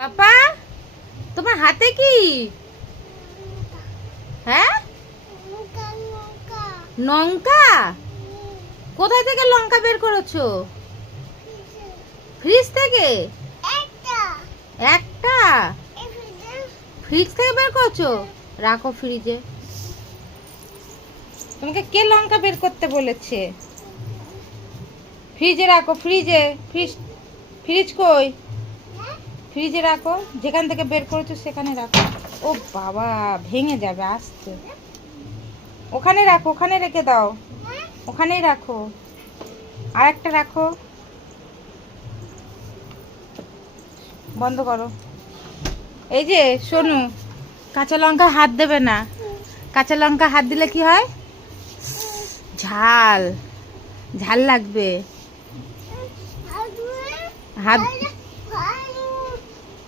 পাপা, তোমার হাতে কি? হ্যাঁ, লঙ্কা। কোথায় থেকে লঙ্কা বের করেছো? ফ্রিজ থেকে? একটা ফ্রিজ থেকে বের করছো? রাখো ফ্রিজে। তোমাকে কে লঙ্কা বের করতে বলেছে? ফ্রিজে রাখো, ফ্রিজে। ফ্রিজ ফ্রিজ কই? ফ্রিজে রাখো, যেখান থেকে বের করেছো সেখানে রাখো। ও বাবা, ভেঙে যাবে, আস্তে। ওখানে রাখো, ওখানে রেখে দাও, ওখানেই রাখো। আর একটা রাখো। বন্ধ করো। এই যে শোনো, কাঁচা লঙ্কা হাত দেবে না। কাঁচা লঙ্কা হাত দিলে কি হয়? ঝাল ঝাল লাগবে। হাত